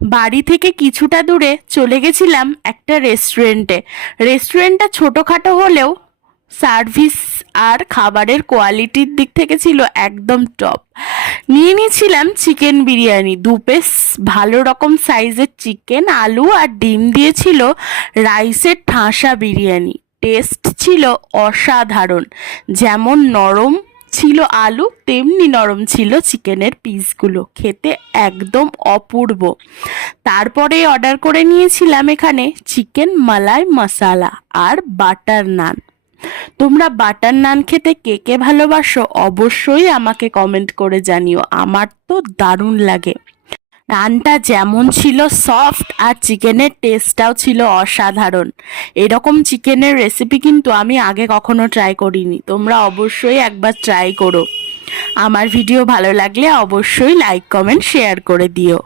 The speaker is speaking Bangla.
বাড়ি থেকে কিছুটা দূরে চলে গেছিলাম একটা রেস্টুরেন্টে। রেস্টুরেন্টটা ছোটোখাটো হলেও সার্ভিস আর খাবারের কোয়ালিটির দিক থেকে ছিল একদম টপ। নিয়ে নিয়েছিলাম চিকেন বিরিয়ানি, 2 পিস ভালো রকম সাইজের চিকেন, আলু আর ডিম দিয়েছিল রাইসের ঠাসা বিরিয়ানি। টেস্ট ছিল অসাধারণ। যেমন নরম ছিল আলু, তেমনি নরম ছিল চিকেনের পিসগুলো, খেতে একদম অপূর্ব। তারপরে অর্ডার করে নিয়েছিলাম এখানে চিকেন মালাই মশালা আর বাটার নান। তোমরা বাটার নান খেতে কে কে ভালোবাসো অবশ্যই আমাকে কমেন্ট করে জানিও, আমার তো দারুণ লাগে। নানটা যেমন ছিল সফট আর চিকেনের টেস্টটাও ছিল অসাধারণ। এরকম চিকেনের রেসিপি কিন্তু আমি আগে কখনো ট্রাই করিনি, তোমরা অবশ্যই একবার ট্রাই করো। আমার ভিডিও ভালো লাগলে অবশ্যই লাইক কমেন্ট শেয়ার করে দিও।